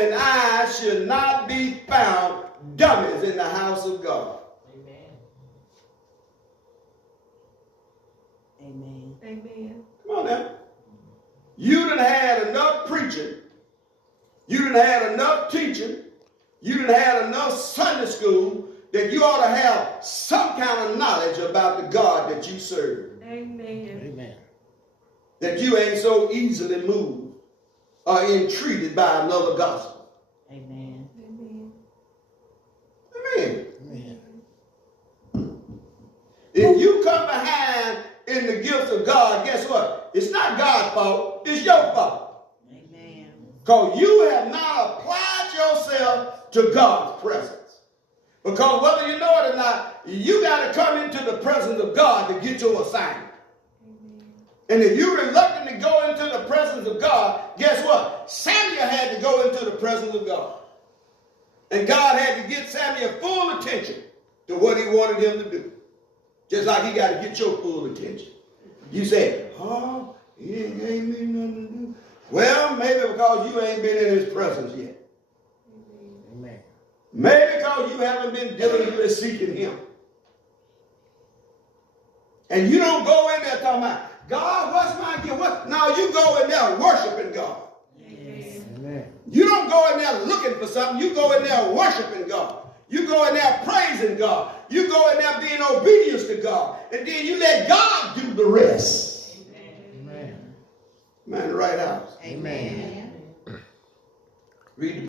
and I should not be found dummies in the house of God. Amen. Amen. Come on now. You done had enough preaching. You done had enough teaching. You done had enough Sunday school that you ought to have some kind of knowledge about the God that you serve. Amen. Amen. That you ain't so easily moved or entreated by another gospel. Amen. Amen. Amen. Amen. If you come behind in the gifts of God, guess what? It's not God's fault. It's your fault. Amen. Because you have not applied yourself to God's presence. Because whether you know it or not, you got to come into the presence of God to get your assignment. And if you're reluctant to go into the presence of God, guess what? Samuel had to go into the presence of God. And God had to get Samuel full attention to what he wanted him to do. Just like he got to get your full attention. You say, oh, he ain't gave me nothing to do. Well, maybe because you ain't been in his presence yet. Amen. Maybe because you haven't been diligently seeking him. And you don't go in there talking about, God, what's my gift? What? No, you go in there worshiping God. Yes. Amen. You don't go in there looking for something. You go in there worshiping God. You go in there praising God. You go in there being obedient to God. And then you let God do the rest. Amen. Man, the right house. Amen. Read the